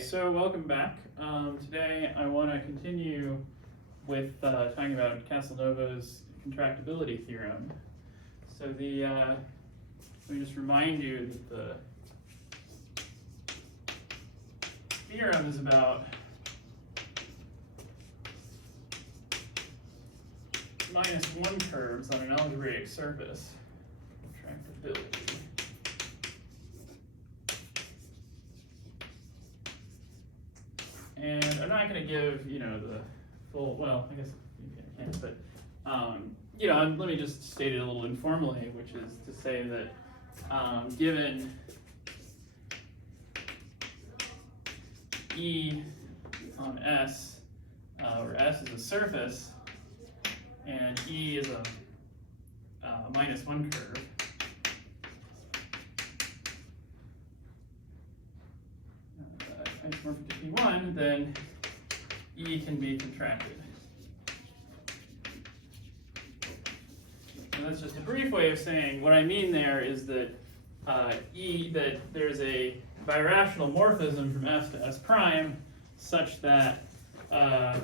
So welcome back. Today I want to continue with talking about Castelnuovo's contractibility theorem. So let me just remind you that the theorem is about -1 curves on an algebraic surface. Contractibility. And I'm not going to give, the full, well, I guess maybe I can, but, let me just state it a little informally, which is to say that given E on S, where S is a surface, and E is a -1 curve, isomorphic to P1, then E can be contracted. And that's just a brief way of saying what I mean there is that that there's a birational morphism from S to S prime such that the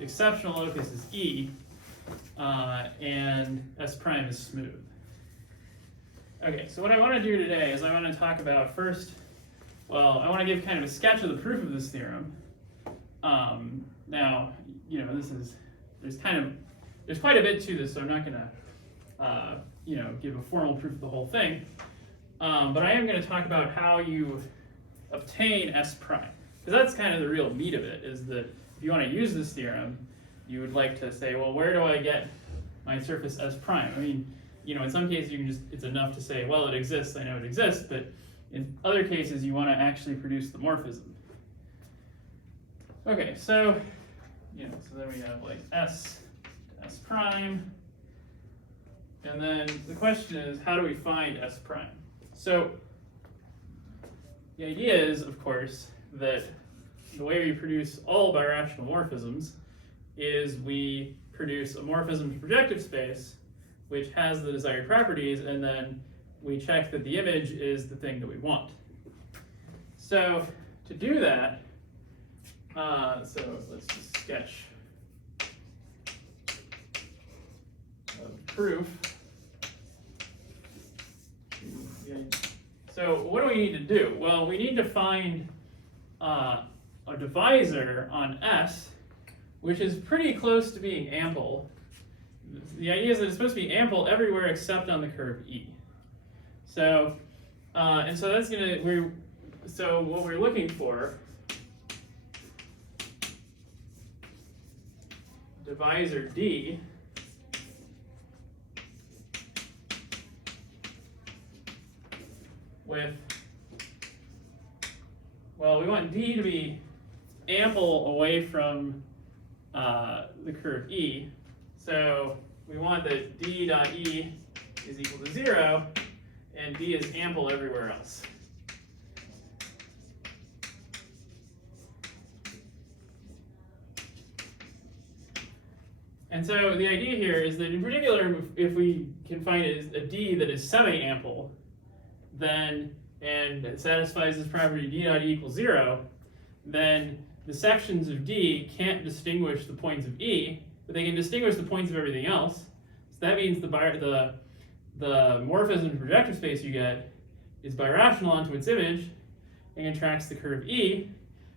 exceptional locus is E and S prime is smooth. Okay, so what I want to do today is I want to talk about first. Well, I want to give kind of a sketch of the proof of this theorem. Now, there's quite a bit to this, so I'm not going to, give a formal proof of the whole thing. But I am going to talk about how you obtain S prime, because that's kind of the real meat of it. Is that if you want to use this theorem, you would like to say, well, where do I get my surface S prime? I mean, in some cases it's enough to say, well, it exists. I know it exists, but in other cases, you want to actually produce the morphism. Okay, so then we have like S to S prime, and then the question is, how do we find S prime? So the idea is, of course, that the way we produce all birational morphisms is we produce a morphism to projective space, which has the desired properties, and then we check that the image is the thing that we want. So to do that, so let's just sketch a proof. So what do we need to do? Well, we need to find a divisor on S, which is pretty close to being ample. The idea is that it's supposed to be ample everywhere except on the curve E. So, and so that's so what we're looking for, divisor D, with, well, we want D to be ample away from the curve E. So we want that D dot E is equal to 0, and D is ample everywhere else. And so the idea here is that in particular, if we can find a D that is semi-ample, then, and it satisfies this property D dot E equals 0, then the sections of D can't distinguish the points of E, but they can distinguish the points of everything else. So that means the morphism to projective space you get is birational onto its image and contracts the curve E,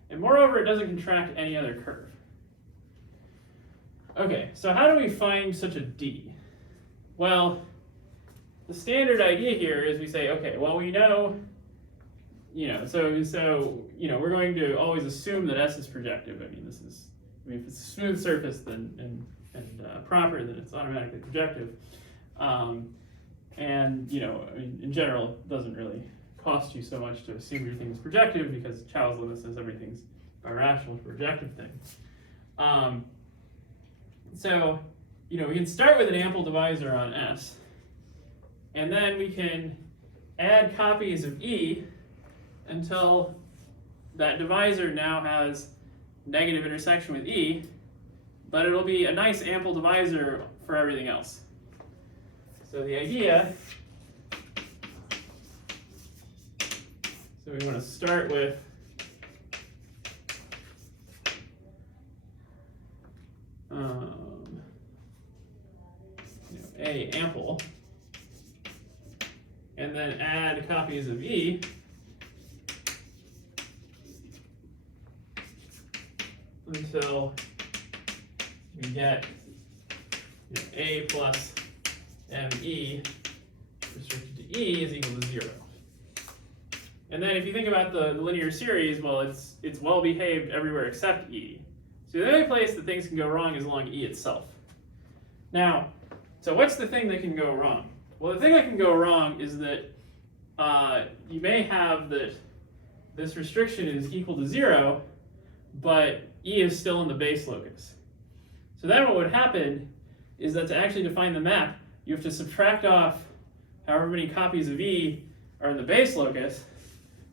and moreover, it doesn't contract any other curve. Okay, so how do we find such a D? Well, the standard idea here is we say, okay, well, we know, we're going to always assume that S is projective. If it's a smooth surface and proper, then it's automatically projective. In general, it doesn't really cost you so much to assume everything is projective because Chow's limit says everything's birational to projective thing. We can start with an ample divisor on S, and then we can add copies of E until that divisor now has negative intersection with E, but it'll be a nice ample divisor for everything else. So the idea, so we want to start with semi-ample, and then add copies of E, until we get A plus ME restricted to E is equal to 0. And then if you think about the linear series, well, it's well behaved everywhere except E. So the only place that things can go wrong is along E itself. Now, so what's the thing that can go wrong? Well, the thing that can go wrong is that you may have that this restriction is equal to 0, but E is still in the base locus. So then what would happen is that to actually define the map, you have to subtract off however many copies of E are in the base locus,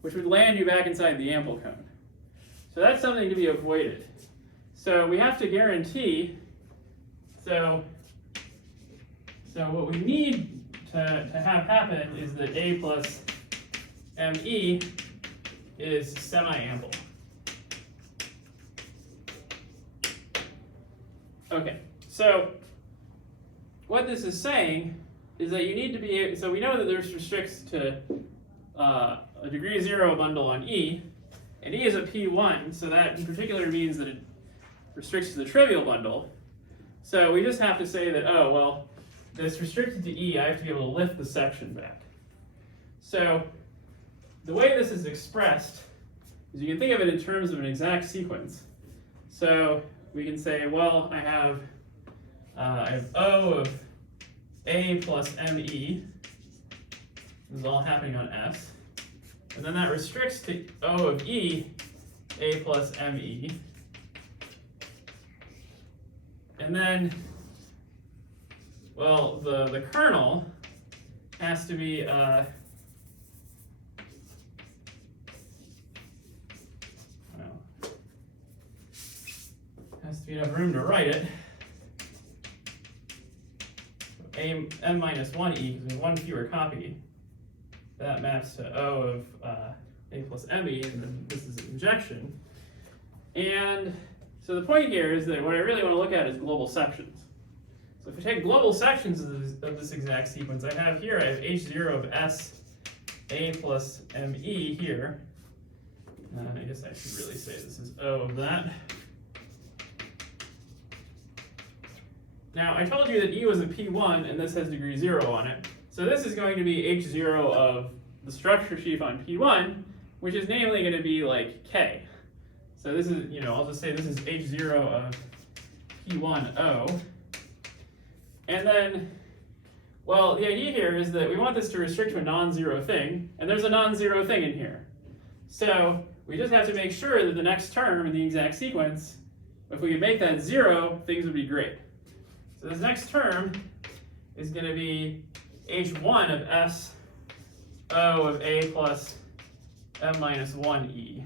which would land you back inside the ample cone. So that's something to be avoided. So we have to guarantee, so what we need to have happen is that A plus ME is semi-ample. Okay, so what this is saying is that you need to be, so we know that this restricts to a degree 0 bundle on E, and E is a P1, so that in particular means that it restricts to the trivial bundle. So we just have to say that, oh, well, this restricted to E, I have to be able to lift the section back. So the way this is expressed is you can think of it in terms of an exact sequence. So we can say, well, I have O of A plus ME. This is all happening on S. And then that restricts to O of E, A plus ME. And then, well, the kernel has to be has to be enough room to write it. So M minus 1E, because there's one fewer copy. That maps to O of A plus ME, and then this is an injection. And so the point here is that what I really want to look at is global sections. So if we take global sections of this exact sequence, I have H0 of S A plus ME here. I guess I should really say this is O of that. Now, I told you that E was a P1, and this has degree 0 on it. So this is going to be H0 of the structure sheaf on P1, which is namely going to be like K. So this is, I'll just say this is H0 of P1O. And then, well, the idea here is that we want this to restrict to a non-zero thing, and there's a non-zero thing in here. So we just have to make sure that the next term in the exact sequence, if we can make that 0, things would be great. So this next term is going to be H1 of S O of A plus M minus 1E.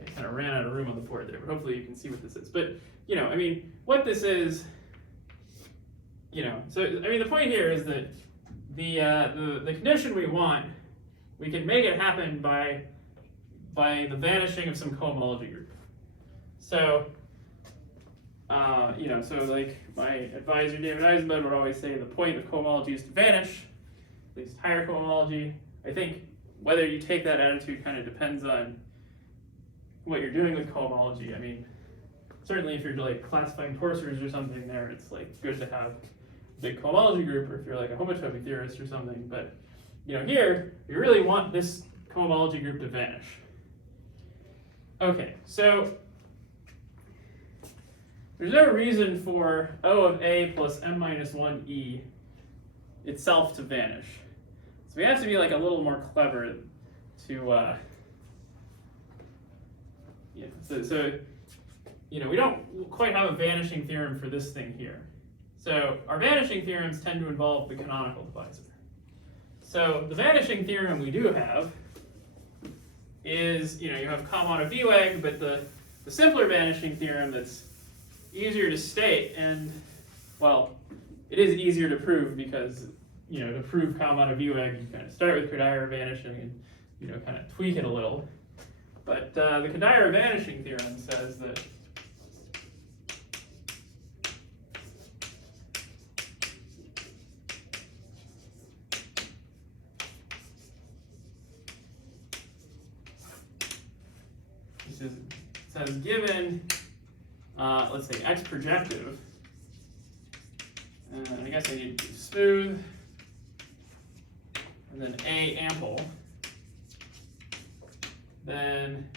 I kind of ran out of room on the board there, but hopefully you can see what this is. But, what this is, so, the point here is that the condition we want, we can make it happen by the vanishing of some cohomology group. So, so like my advisor David Eisenbud would always say the point of cohomology is to vanish, at least higher cohomology. I think whether you take that attitude kind of depends on what you're doing with cohomology. Certainly if you're like classifying torsors or something there, it's like good to have a big cohomology group, or if you're like a homotopy theorist or something. But here you really want this cohomology group to vanish. Okay, so there's no reason for O of A plus M minus 1E itself to vanish. So we have to be like a little more clever to, we don't quite have a vanishing theorem for this thing here. So our vanishing theorems tend to involve the canonical divisor. So the vanishing theorem we do have is, you have common of VWAG, but the simpler vanishing theorem that's easier to state, and, well, it is easier to prove because, to prove common of VWAG, you kind of start with Kodaira vanishing and, kind of tweak it a little. But the Kodaira vanishing theorem says that is says given, let's say x projective, and I guess I need to do smooth, and then A ample, then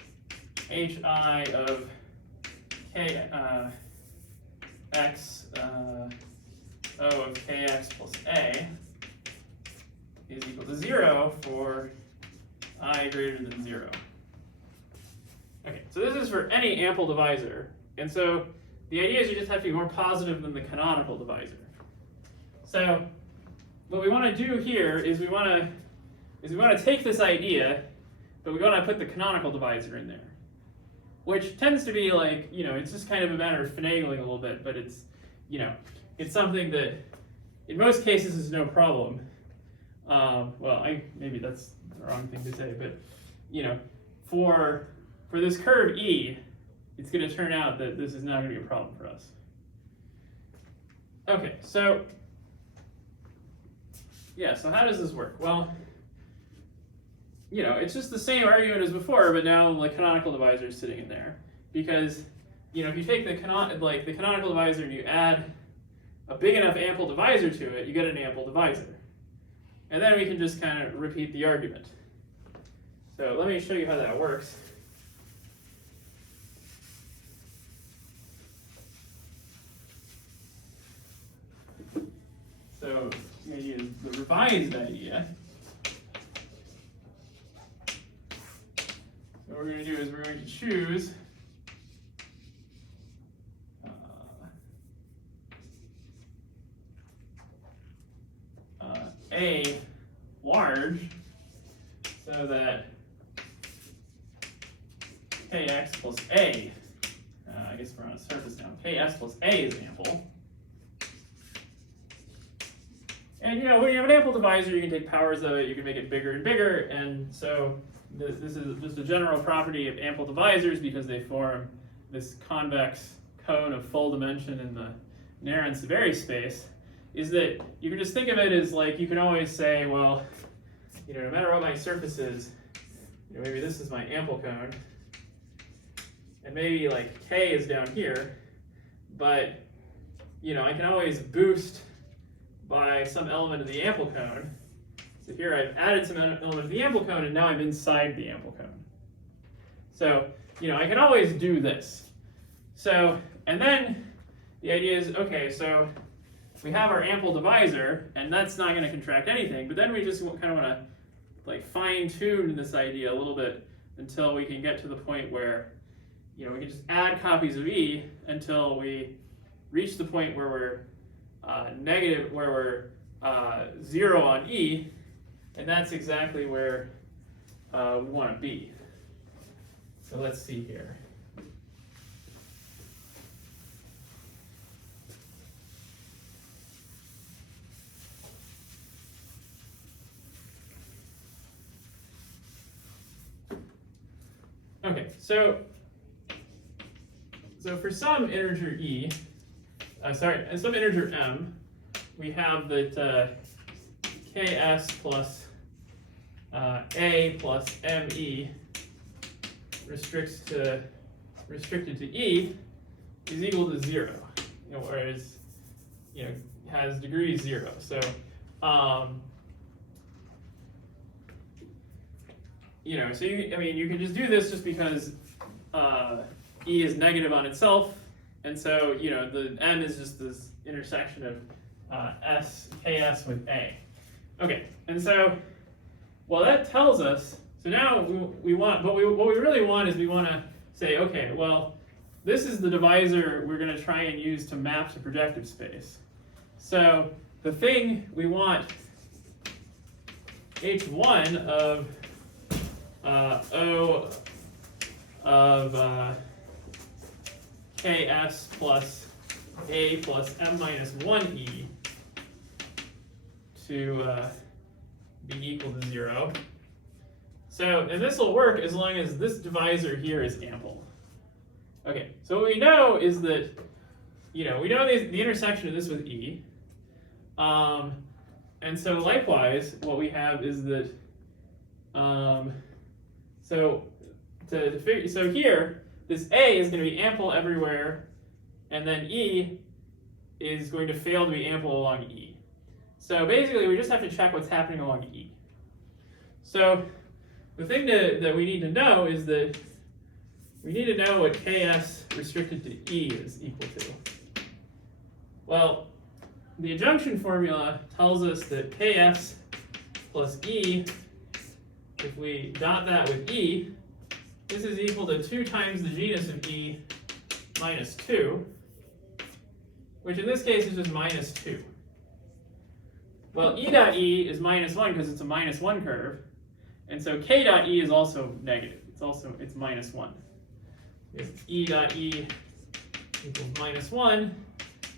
hi of k x O of kx plus A is equal to 0 for I greater than 0. Okay, so this is for any ample divisor, and so the idea is you just have to be more positive than the canonical divisor. So what we want to do here is we want to take this idea, but we want to put the canonical divisor in there, which tends to be like, it's just kind of a matter of finagling a little bit, but it's, it's something that in most cases is no problem. Well, maybe that's the wrong thing to say, but for this curve E, it's going to turn out that this is not going to be a problem for us. Okay, so yeah, so how does this work? Well, it's just the same argument as before, but now the canonical divisor is sitting in there, because if you take the canonical divisor and you add a big enough ample divisor to it, you get an ample divisor. And then we can just kind of repeat the argument. So let me show you how that works. So I'm going to use the revised idea. So what we're going to do is we're going to choose A large, so that kx plus A, I guess we're on a surface now, ks plus A is ample. And when you have an ample divisor, you can take powers of it, you can make it bigger and bigger, and so this is just a general property of ample divisors because they form this convex cone of full dimension in the Nernst-Severi space, is that you can just think of it as like, you can always say, well, no matter what my surface is, maybe this is my ample cone, and maybe like K is down here, but I can always boost by some element of the ample cone. So here I've added some element of the ample cone, and now I'm inside the ample cone. So, I can always do this. So, and then the idea is, okay, so we have our ample divisor, and that's not going to contract anything, but then we just kind of want to like fine-tune this idea a little bit until we can get to the point where we can just add copies of E until we reach the point where we're negative, where we're 0 on E, and that's exactly where we want to be. So let's see here. Okay, so for some integer E, and some integer M, we have that ks plus A plus ME restricted to E is equal to 0, whereas has degree 0. So so you can just do this just because E is negative on itself, and so the M is just this intersection of ks with A. Okay, and so that tells us. So now we want, what we really want is we want to say, okay, well, this is the divisor we're going to try and use to map to projective space. So the thing we want H1 of O of ks plus A plus M minus 1E to be equal to 0. So, and this will work as long as this divisor here is ample. Okay, so what we know is that, we know the intersection of this with E. And so likewise, what we have is that, so to figure. So here, this A is going to be ample everywhere, and then E is going to fail to be ample along E. So basically, we just have to check what's happening along E. So the thing that we need to know is that we need to know what Ks restricted to E is equal to. Well, the adjunction formula tells us that Ks plus E, if we dot that with E, this is equal to 2 times the genus of E minus 2, which in this case is just minus 2. Well, E dot E is minus 1 because it's a minus 1 curve, and so K dot E is also negative. It's minus 1. If E dot E equals minus 1,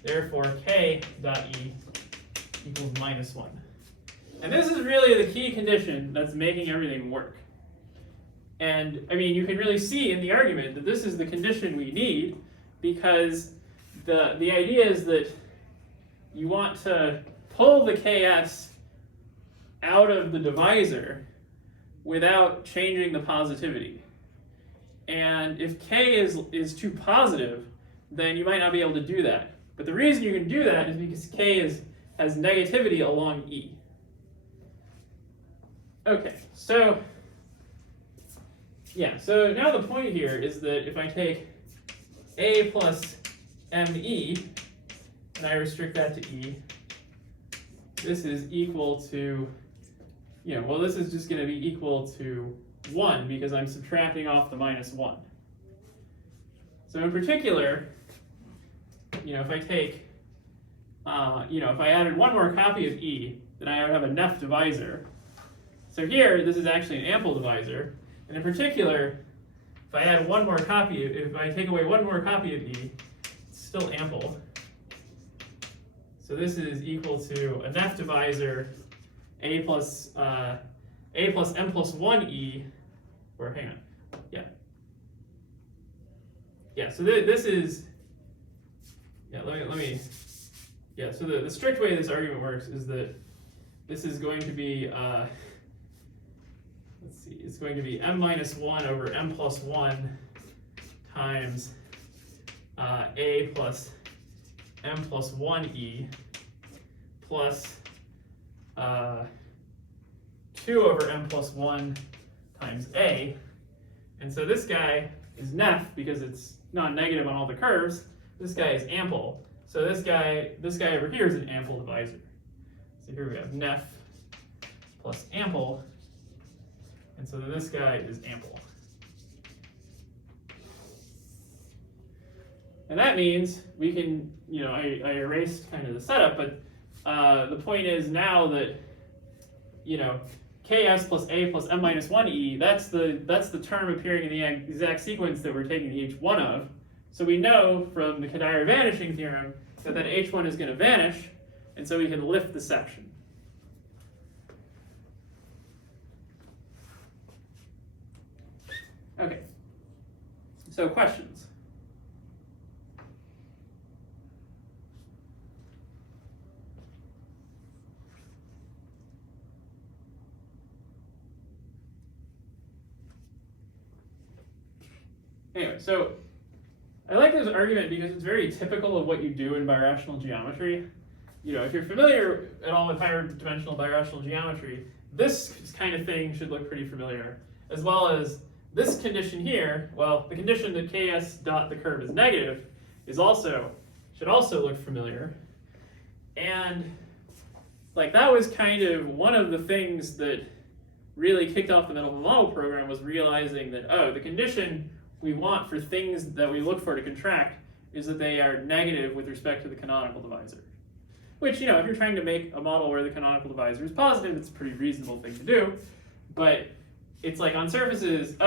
therefore K dot E equals minus 1. And this is really the key condition that's making everything work. And I mean, you can really see in the argument that this is the condition we need, because the idea is that you want to pull the Ks out of the divisor without changing the positivity. And if K is too positive, then you might not be able to do that. But the reason you can do that is because K has negativity along E. Okay, so yeah, so now the point here is that if I take A plus ME and I restrict that to E, this is equal to, well, this is just going to be equal to 1 because I'm subtracting off the minus 1. So in particular, if I take, if I added one more copy of E, then I would have a Neff divisor. So here, this is actually an ample divisor. And in particular, if I add one more copy, if I take away one more copy of E, it's still ample. So this is equal to a Neff divisor, A plus M plus 1 E, or hang on, yeah, so this is, so the strict way this argument works is that this is going to be, it's going to be M minus 1 over M plus 1 times A plus M plus 1 E plus 2 over M plus 1 times A. And so this guy is Neff because it's non-negative on all the curves. This guy is ample. So this guy over here is an ample divisor. So here we have Neff plus ample. And so then this guy is ample. And that means we can, I erased kind of the setup, but the point is now that, Ks plus A plus M minus 1 E, that's the term appearing in the exact sequence that we're taking the H1 of. So we know from the Kadeira vanishing theorem that H1 is going to vanish, and so we can lift the section. Okay, so questions? Anyway, so I like this argument because it's very typical of what you do in birational geometry. If you're familiar at all with higher dimensional birational geometry, this kind of thing should look pretty familiar, as well as this condition here. Well, the condition that Ks dot the curve is negative should also look familiar. And that was kind of one of the things that really kicked off the mental model program, was realizing that, the condition we want for things that we look for to contract is that they are negative with respect to the canonical divisor. Which, if you're trying to make a model where the canonical divisor is positive, it's a pretty reasonable thing to do. But it's like on surfaces,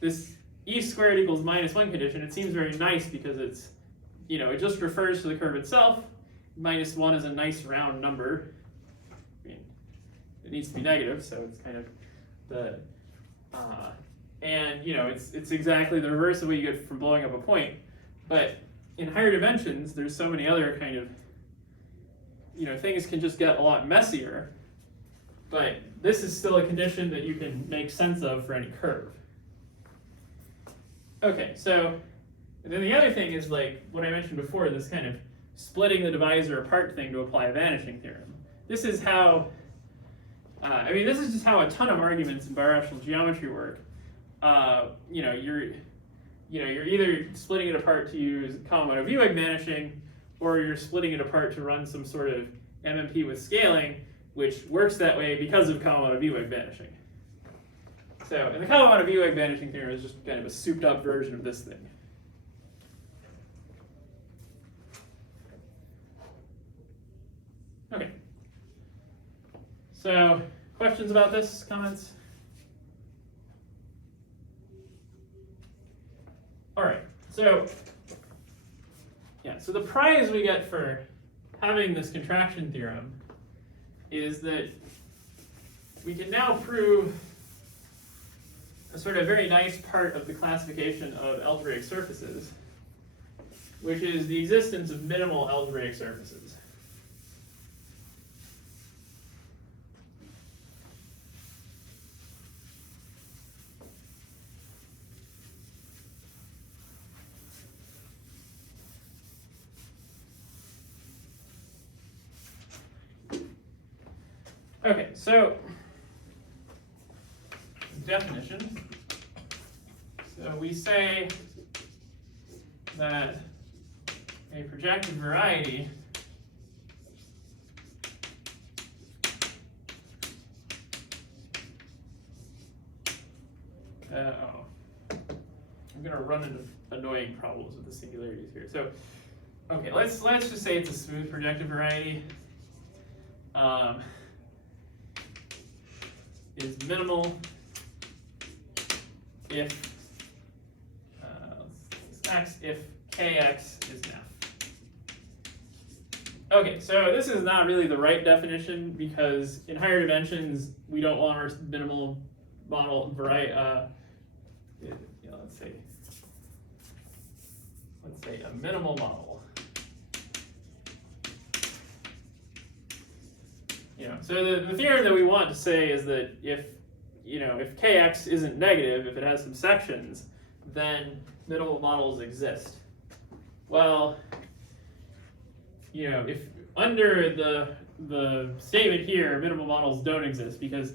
this E squared equals minus 1 condition, it seems very nice because it's, it just refers to the curve itself. Minus 1 is a nice round number. I mean, it needs to be negative, so it's kind of the, and it's exactly the reverse of what you get from blowing up a point. But in higher dimensions, there's so many other kind of, things can just get a lot messier. But this is still a condition that you can make sense of for any curve. Okay, so then the other thing is like what I mentioned before, this kind of splitting the divisor apart thing to apply a vanishing theorem. This is how, this is just how a ton of arguments in birational geometry work. You're either splitting it apart to use Castelnuovo vanishing, or you're splitting it apart to run some sort of MMP with scaling, which works that way because of Castelnuovo vanishing. So, and the Castelnuovo vanishing theorem is just kind of a souped up version of this thing. Okay. So, questions about this? Comments? All right. So, so the prize we get for having this contraction theorem is that we can now prove a sort of very nice part of the classification of algebraic surfaces, which is the existence of minimal algebraic surfaces. Okay, so definition. So we say that a projective variety I'm going to run into annoying problems with the singularities here. So, okay, let's just say it's a smooth projective variety. Is minimal if x if kx is an f. Okay, so this is not really the right definition because in higher dimensions we don't want our minimal model variety. Let's say a minimal model. So the theorem that we want to say is that if kx isn't negative, if it has some sections, then minimal models exist. Well, if under the statement here, minimal models don't exist because,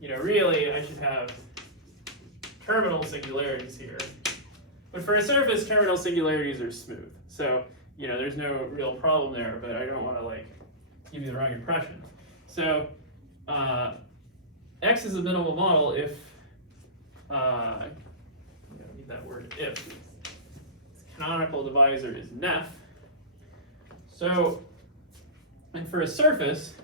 really I should have terminal singularities here. But for a surface, terminal singularities are smooth. So, there's no real problem there, but I don't want to give you the wrong impression. So X is a minimal model if, need that word, if its canonical divisor is nef. So, and for a surface,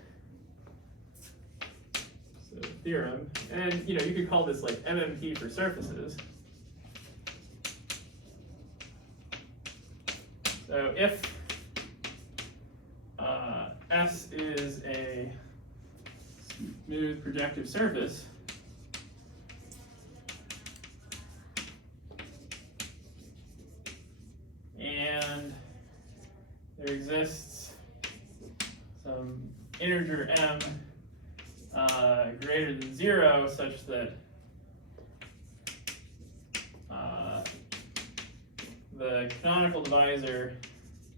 so theorem, and you could call this MMP for surfaces. So if S is a smooth projective surface, and there exists some integer m greater than 0 such that the canonical divisor,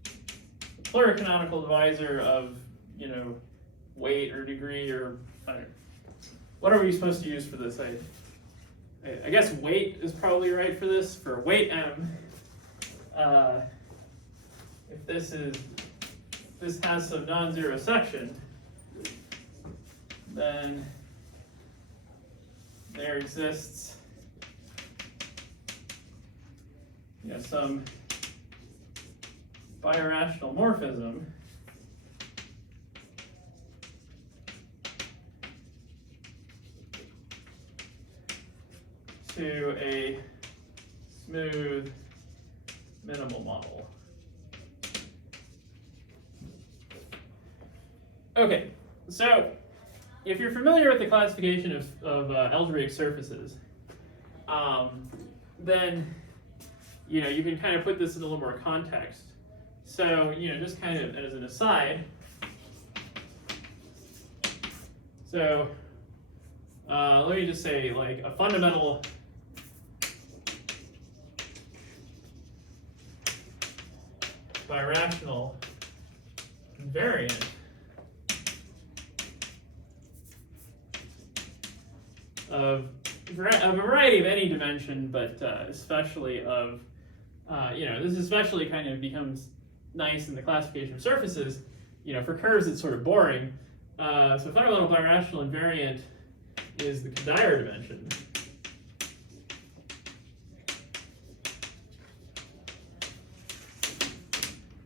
the pluricanonical divisor of weight or degree or what are we supposed to use for this? I guess weight is probably right for this. For weight m, if this has some non-zero section, then there exists some birational morphism to a smooth minimal model. Okay, so if you're familiar with the classification of algebraic surfaces, then you can kind of put this in a little more context. So just kind of as an aside, so let me just say a fundamental birational invariant of a variety of any dimension, but especially of, this especially kind of becomes nice in the classification of surfaces. For curves, it's sort of boring. So fundamental birational invariant is the Kadeira dimension.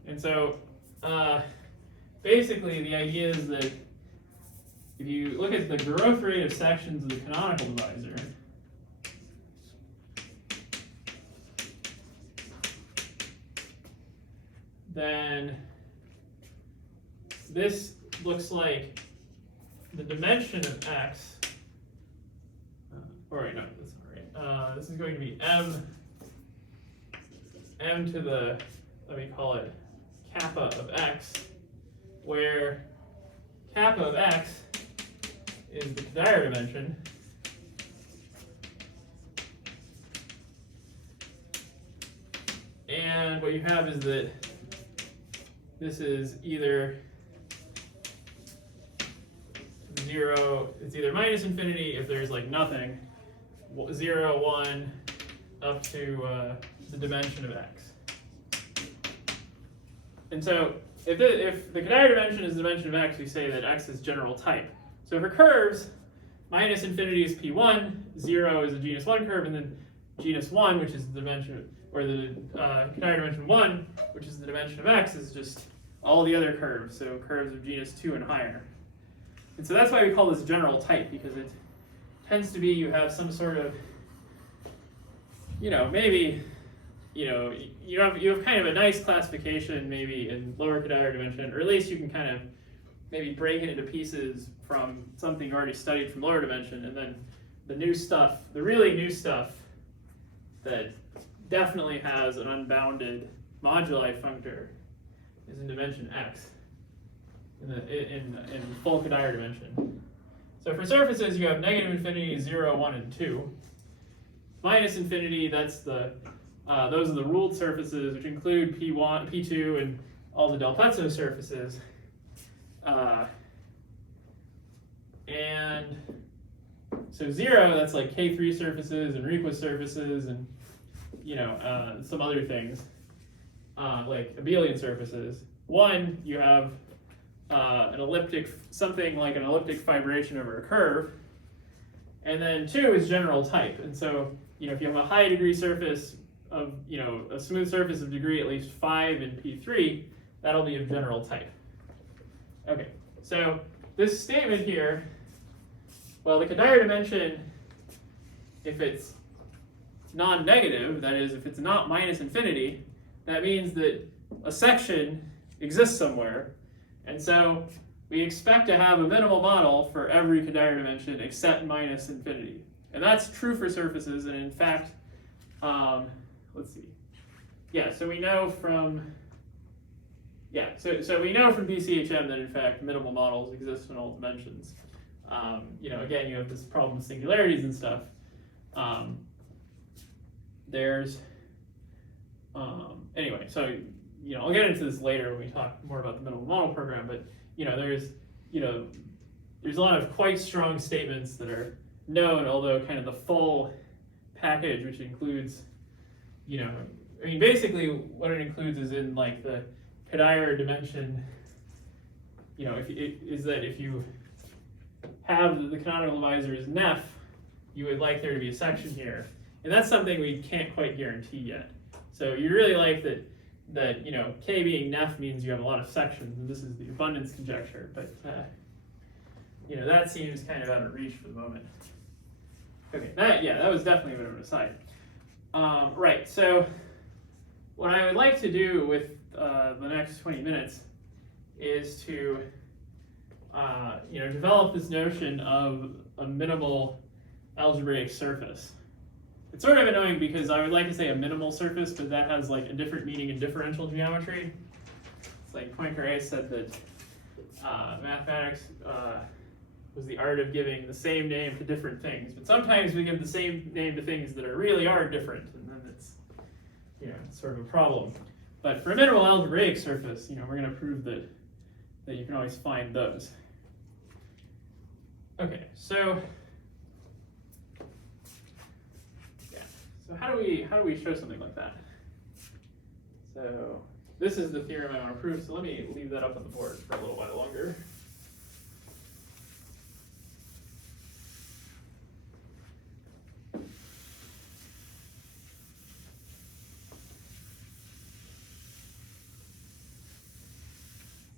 And so basically the idea is that if you look at the growth rate of sections of the canonical divisor, then this looks like the dimension of x, or wait, no, that's not right. This is going to be m to the, let me call it kappa of x, where kappa of x is the Kadeira dimension, and what you have is that this is either 0, it's either minus infinity if there's like nothing, 0, 1, up to the dimension of x. And so if the Kadeira dimension is the dimension of x, we say that x is general type. So for curves, minus infinity is P1, 0 is a genus 1 curve, and then genus 1, which is the dimension, or the Kadeira dimension 1, which is the dimension of x, is just all the other curves, so curves of genus 2 and higher. And so that's why we call this general type, because it tends to be you have some sort of, maybe, you have kind of a nice classification maybe in lower Kadeira dimension, or at least you can kind of maybe break it into pieces from something you already studied from lower dimension, and then the new stuff, the really new stuff that definitely has an unbounded moduli functor is in dimension x, in full Kadeira dimension. So for surfaces, you have negative infinity, 0, 1, and 2. Minus infinity, that's the those are the ruled surfaces, which include P1, P2, and all the Del Pezzo surfaces. And so 0, that's like K3 surfaces and Reupload surfaces, and some other things like abelian surfaces. 1, you have an elliptic, something like an elliptic fibration over a curve, and then 2 is general type. And so if you have a high degree surface of a smooth surface of degree at least 5 in P3, that'll be of general type. Okay, so this statement here, well, the Kadeira dimension, if it's non-negative, that is, if it's not minus infinity, that means that a section exists somewhere, and so we expect to have a minimal model for every Kadeira dimension except minus infinity. And that's true for surfaces, and in fact, let's see. Yeah, so we know from so we know from BCHM that in fact minimal models exist in all dimensions. Again, you have this problem with singularities and stuff. Anyway, so I'll get into this later when we talk more about the minimal model program. But there's a lot of quite strong statements that are known, although kind of the full package, which includes, basically what it includes is in like the Kadeira dimension, is that if you have the canonical divisor as Nef, you would like there to be a section here. And that's something we can't quite guarantee yet. So you really like that K being Nef means you have a lot of sections, and this is the abundance conjecture, but that seems kind of out of reach for the moment. Okay, that was definitely a bit of an aside. Right, so what I would like to do with the next 20 minutes is to develop this notion of a minimal algebraic surface. It's sort of annoying because I would like to say a minimal surface, but that has like a different meaning in differential geometry. It's like Poincaré said that mathematics was the art of giving the same name to different things, but sometimes we give the same name to things that really are different, and then it's sort of a problem. But for a minimal algebraic surface, we're going to prove that you can always find those. Okay, so yeah, so how do we show something like that? So this is the theorem I want to prove. So let me leave that up on the board for a little while longer.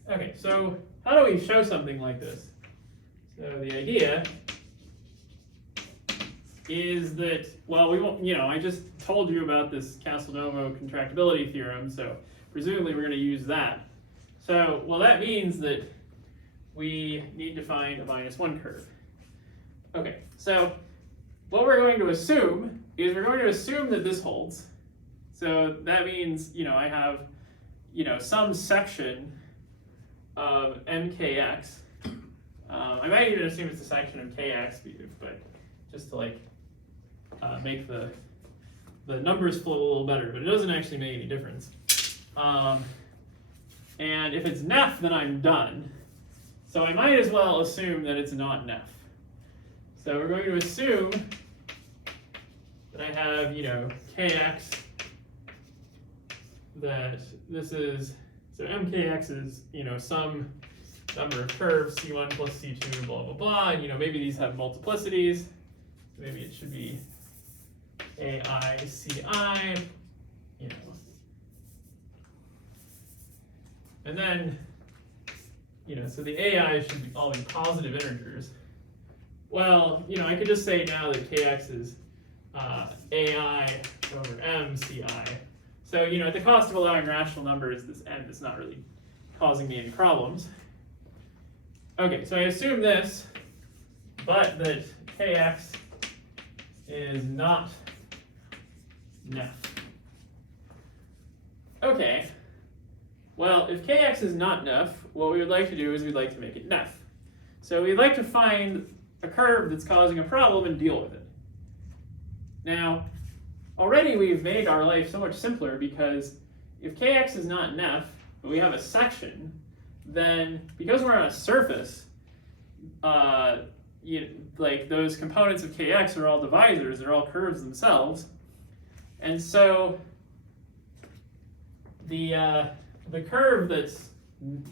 Okay, so how do we show something like this? So the idea is that, well, we won't, I just told you about this Castelnuovo contractibility theorem, so presumably we're going to use that. So, well, that means that we need to find a -1 curve. Okay, so what we're going to assume is we're going to assume that this holds. So that means, I have, some section of mkx. I might even assume it's a section of kx, but just to make the numbers flow a little better, but it doesn't actually make any difference. And if it's nef, then I'm done. So I might as well assume that it's not nef. So we're going to assume that I have, kx, that this is, so mkx is, some number of curves, c1 plus c2, blah, blah, blah, and, maybe these have multiplicities. Maybe it should be ai, ci, And then, so the ai should all be positive integers. Well, I could just say now that kx is ai over mci. So, at the cost of allowing rational numbers, this n is not really causing me any problems. Okay, so I assume this, but that kx is not nef. Okay, well, if kx is not nef, what we would like to do is we'd like to make it nef. So we'd like to find a curve that's causing a problem and deal with it. Now, already we've made our life so much simpler, because if kx is not nef, but we have a section, then because we're on a surface, those components of kx are all divisors, they're all curves themselves. And so the curve that's,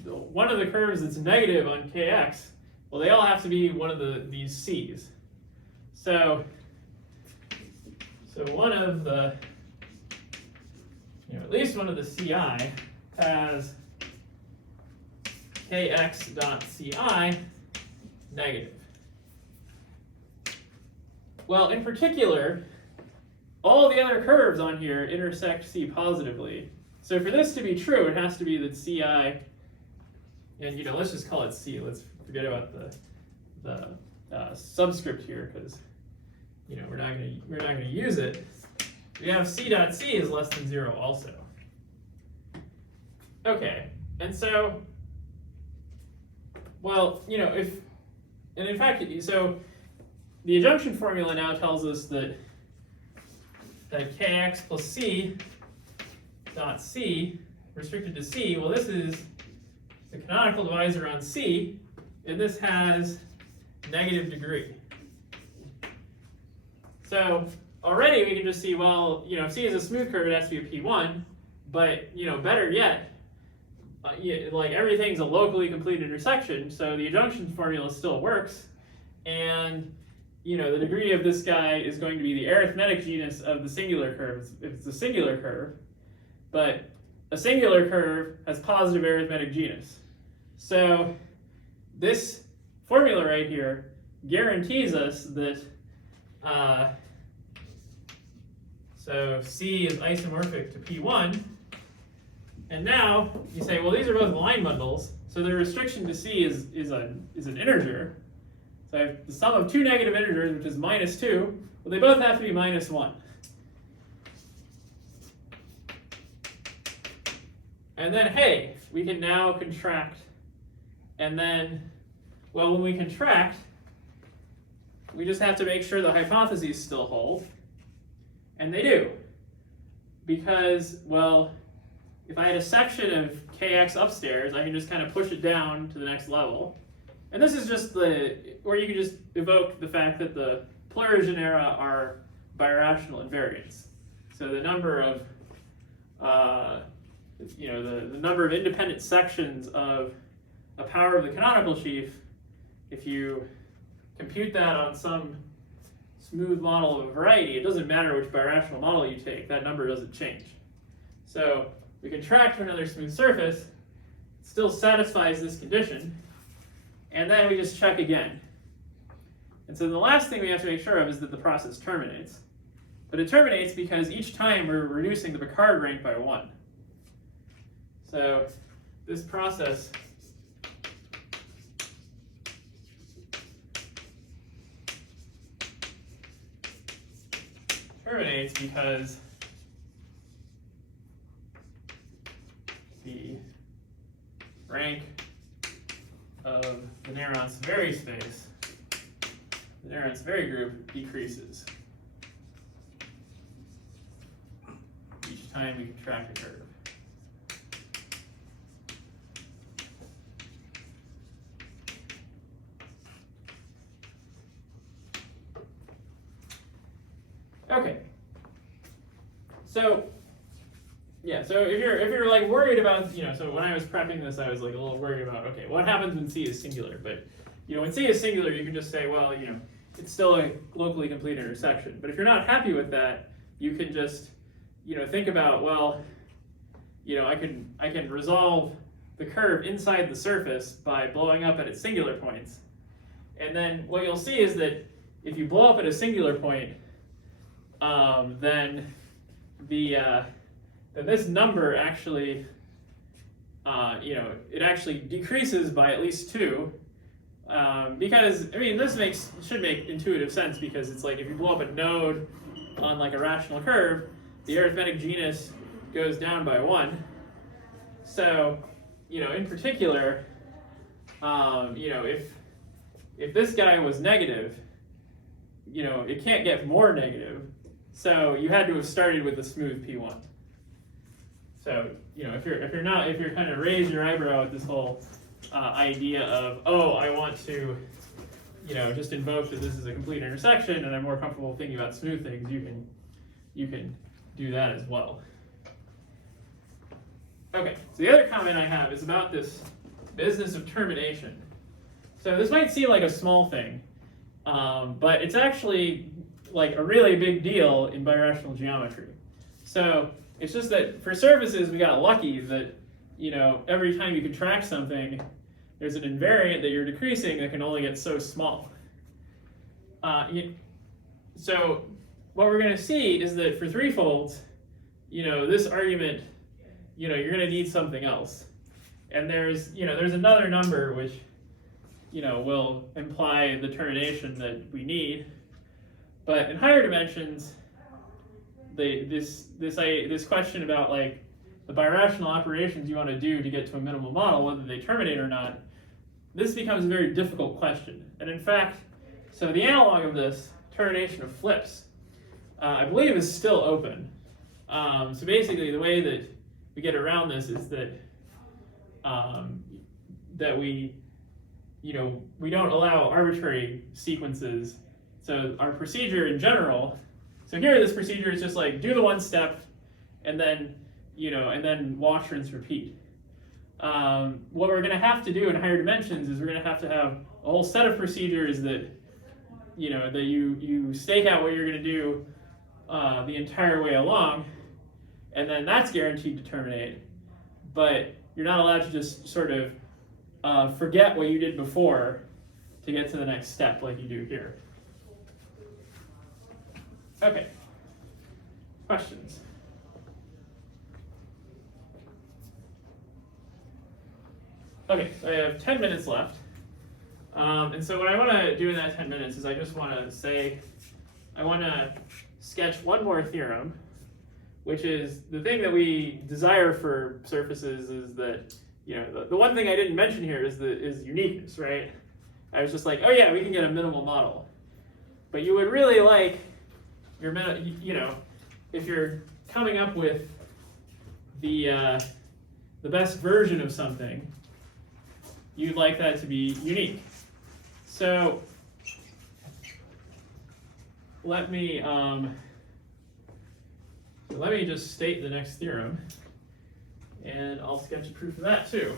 one of the curves that's negative on kx, well, they all have to be one of these c's. So one of the, at least one of the ci has kx.ci negative. Well, in particular, all the other curves on here intersect c positively. So for this to be true, it has to be that ci, and let's just call it c. Let's forget about the subscript here, because we're not going to use it. We have c.c is less than 0 also. Okay, and so, well, and in fact, so the adjunction formula now tells us that kx plus c dot c restricted to c, well, this is the canonical divisor on c, and this has negative degree. So already we can just see, well, if c is a smooth curve, it has to be a P1, but, better yet, everything's a locally complete intersection, so the adjunction formula still works, and, the degree of this guy is going to be the arithmetic genus of the singular curve, if it's a singular curve, but a singular curve has positive arithmetic genus. So this formula right here guarantees us that so C is isomorphic to P1, and now you say, well, these are both line bundles, so the restriction to C is an integer. So I have the sum of two negative integers, which is -2. Well, they both have to be -1. And then, hey, we can now contract. And then, well, when we contract, we just have to make sure the hypotheses still hold. And they do. Because, well, if I had a section of kx upstairs, I can just kind of push it down to the next level. And this is just where you can just evoke the fact that the plurigenera are birational invariants. So the number of, the number of independent sections of a power of the canonical sheaf, if you compute that on some smooth model of a variety, it doesn't matter which birational model you take, that number doesn't change. So we contract to another smooth surface, it still satisfies this condition, and then we just check again. And so the last thing we have to make sure of is that the process terminates. But it terminates because each time we're reducing the Picard rank by 1. So this process terminates because the rank of the Néron-Savary space, the Néron-Savary group, decreases each time we contract a curve. Okay. So yeah, so if you're like worried about, so when I was prepping this, I was like a little worried about, okay, what happens when C is singular? But when C is singular, you can just say, well, it's still a locally complete intersection. But if you're not happy with that, you can just, think about, well, I can resolve the curve inside the surface by blowing up at its singular points. And then what you'll see is that if you blow up at a singular point, then this number actually, it actually decreases by at least 2, because this should make intuitive sense, because it's like if you blow up a node on like a rational curve, the arithmetic genus goes down by 1. So, in particular, if this guy was negative, it can't get more negative. So you had to have started with a smooth P1. So if you're kind of raise your eyebrow at this whole idea of, oh, I want to just invoke that this is a complete intersection, and I'm more comfortable thinking about smooth things, you can do that as well. Okay, so the other comment I have is about this business of termination. So this might seem like a small thing, but it's actually like a really big deal in birational geometry. So it's just that for surfaces, we got lucky that, every time you contract something, there's an invariant that you're decreasing that can only get so small. So what we're going to see is that for threefolds, this argument, you're going to need something else. And there's another number which, will imply the termination that we need. But in higher dimensions, this question about like the birational operations you want to do to get to a minimal model, whether they terminate or not, this becomes a very difficult question. And in fact, so the analog of this, termination of flips, I believe is still open. So basically, the way that we get around this is that we don't allow arbitrary sequences. So our procedure in general, so here this procedure is just like do the one step, and then wash, rinse, repeat. What we're going to have to do in higher dimensions is we're going to have a whole set of procedures that that you stake out what you're going to do the entire way along, and then that's guaranteed to terminate. But you're not allowed to just sort of forget what you did before to get to the next step like you do here. Okay. Questions? Okay, so I have 10 minutes left. And so what I want to do in that 10 minutes is I just want to sketch one more theorem, which is the thing that we desire for surfaces is that, the one thing I didn't mention here is uniqueness, right? I was just like, oh yeah, we can get a minimal model. But you would really like your, if you're coming up with the the best version of something, you'd like that to be unique. So let me just state the next theorem, and I'll sketch a proof of that too.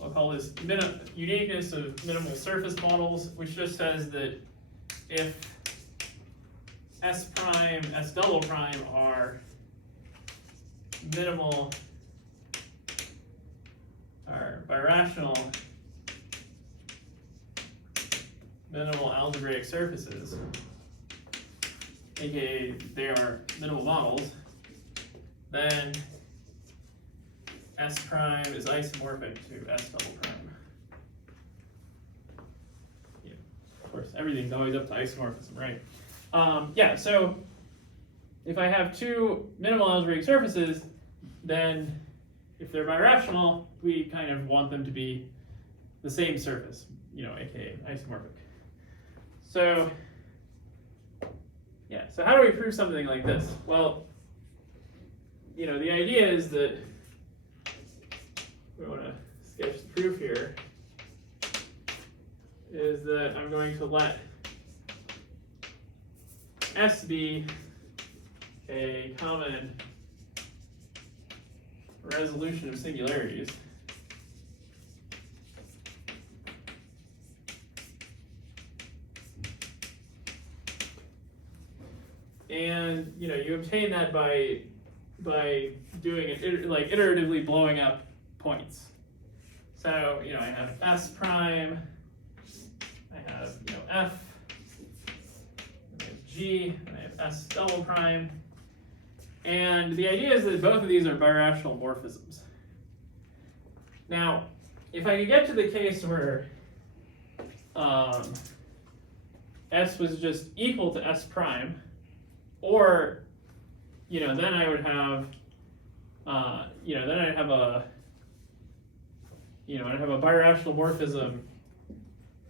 I'll call this uniqueness of minimal surface models, which just says that if S prime, S double prime are minimal, are birational minimal algebraic surfaces, aka they are minimal models, then S prime is isomorphic to S double prime. Yeah, of course, everything's always up to isomorphism, right? Yeah, so if I have two minimal algebraic surfaces, then if they're birational, we kind of want them to be the same surface, aka isomorphic. So, yeah, so how do we prove something like this? Well, the idea is that we want to sketch the proof here, is that I'm going to let S be a common resolution of singularities. And you obtain that by doing it like iteratively blowing up points. So I have S prime, I have F, I have G, and I have S double prime. And the idea is that both of these are birational morphisms. Now, if I could get to the case where S was just equal to S prime, or then I would have then I'd have a I'd have a birational morphism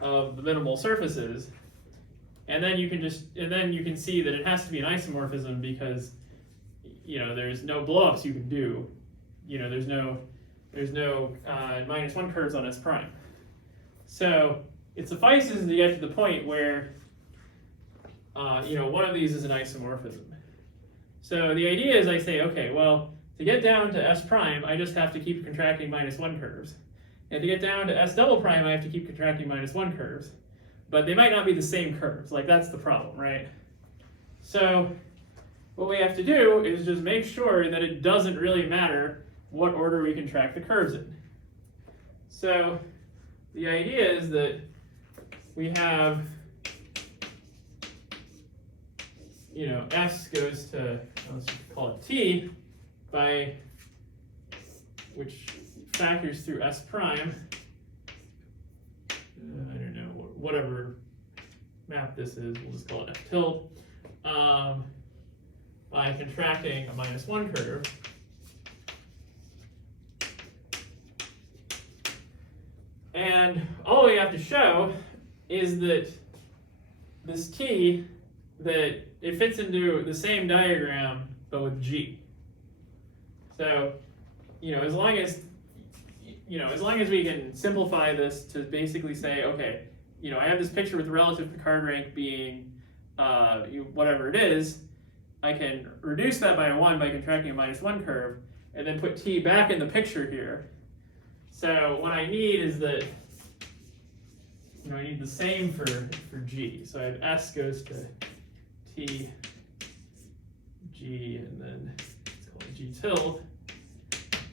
of the minimal surfaces, and then you can see that it has to be an isomorphism because there's no blowups you can do. There's no -1 curves on S prime. So it suffices to get to the point where one of these is an isomorphism. So the idea is I say, okay, well, to get down to S prime, I just have to keep contracting -1 curves. And to get down to S double prime, I have to keep contracting -1 curves. But they might not be the same curves. Like, that's the problem, right? So what we have to do is just make sure that it doesn't really matter what order we contract the curves in. So the idea is that we have, S goes to, let's call it T, which factors through S prime. I don't know, whatever map this is, we'll just call it F tilde, by contracting a -1 curve. And all we have to show is that this T, that it fits into the same diagram, but with G. So, as long as we can simplify this to basically say, okay, I have this picture with the relative Picard rank being whatever it is, I can reduce that by 1 by contracting a -1 curve, and then put T back in the picture here. So what I need is that, I need the same for G. So I have S goes to T, G, and then let's call it G tilde,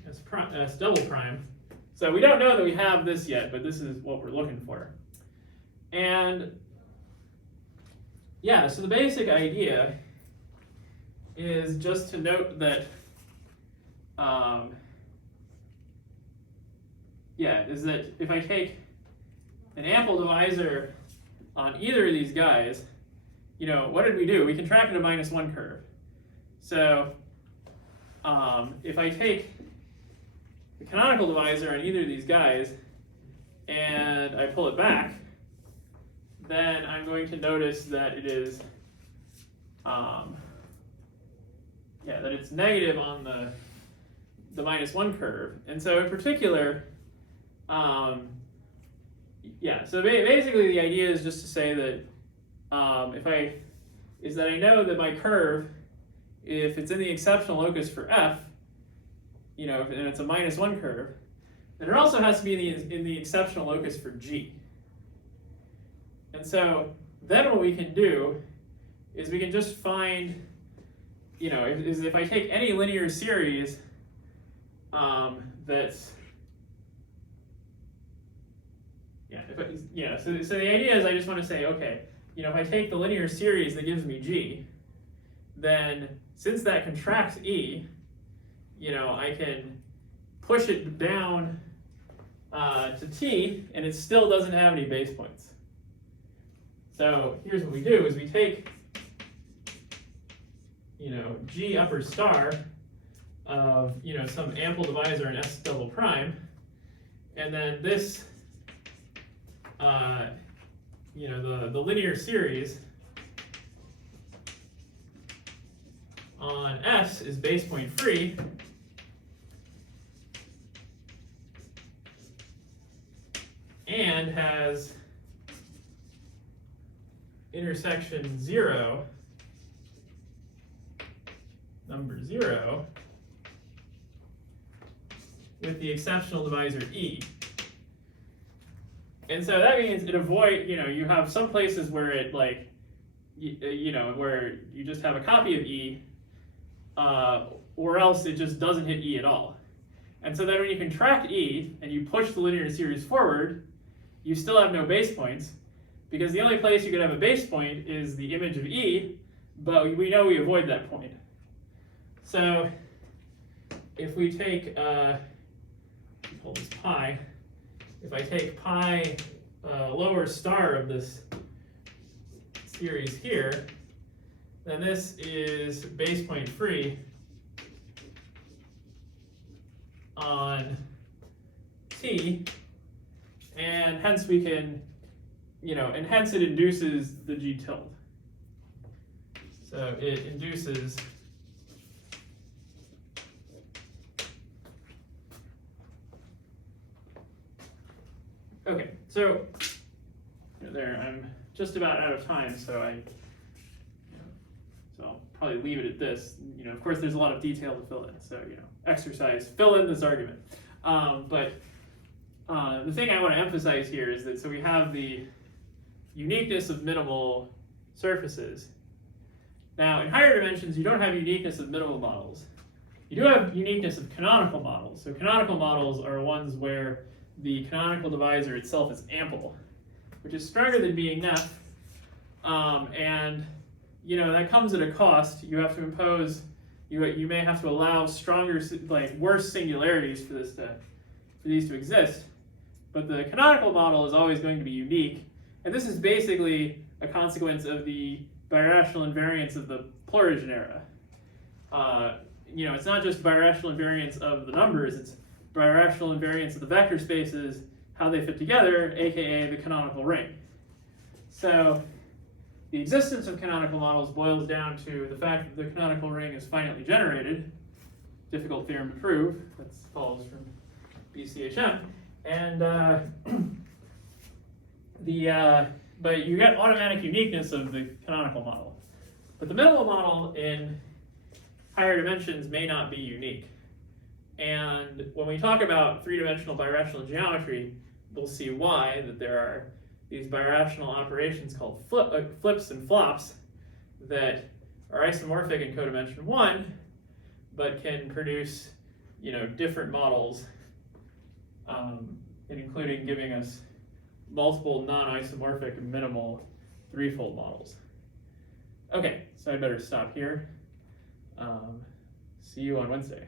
S double prime. So we don't know that we have this yet, but this is what we're looking for. And yeah, so the basic idea is just to note that, is that if I take an ample divisor on either of these guys, what did we do? We contracted a -1 curve. So if I take the canonical divisor on either of these guys and I pull it back, then I'm going to notice that it is, that it's negative on the -1 curve. And so in particular, so basically the idea is just to say that I know that my curve, if it's in the exceptional locus for f, and it's a -1 curve, then it also has to be in the exceptional locus for g. And so then what we can do is we can just find, if I take any linear series that's, so the idea is I just want to say, okay, if I take the linear series that gives me g, then since that contracts e, I can push it down to t, and it still doesn't have any base points. So here's what we do, is we take, g upper star of, some ample divisor in S double prime, and then this, the linear series on S is base point free, and has intersection 0, number 0, with the exceptional divisor E. And so that means it avoids, you have some places where it where you just have a copy of E, or else it just doesn't hit E at all. And so then when you contract E and you push the linear series forward, you still have no base points, because the only place you could have a base point is the image of E, but we know we avoid that point. So if we take, hold this pi, if I take pi lower star of this series here, then this is base point free on T, and hence we can, and hence it induces the G tilde. So it induces okay, so there, I'm just about out of time, so so I'll probably leave it at this. Of course, there's a lot of detail to fill in, so exercise, fill in this argument. But the thing I want to emphasize here is that, so we have the uniqueness of minimal surfaces. Now, in higher dimensions, you don't have uniqueness of minimal models. You do have uniqueness of canonical models. So canonical models are ones where the canonical divisor itself is ample, which is stronger than being f, and that comes at a cost. You have to impose, you may have to allow stronger, worse singularities for these to exist. But the canonical model is always going to be unique, and this is basically a consequence of the birational invariance of the plurigenera. It's not just birational invariance of the numbers, it's birational invariance of the vector spaces, how they fit together, aka the canonical ring. So the existence of canonical models boils down to the fact that the canonical ring is finitely generated. Difficult theorem to prove, that follows from BCHM. And but you get automatic uniqueness of the canonical model. But the minimal model in higher dimensions may not be unique. And when we talk about three-dimensional birational geometry, we'll see why, that there are these birational operations called flips and flops that are isomorphic in codimension 1, but can produce, different models, and including giving us multiple non-isomorphic minimal threefold models. Okay, so I better stop here. See you on Wednesday.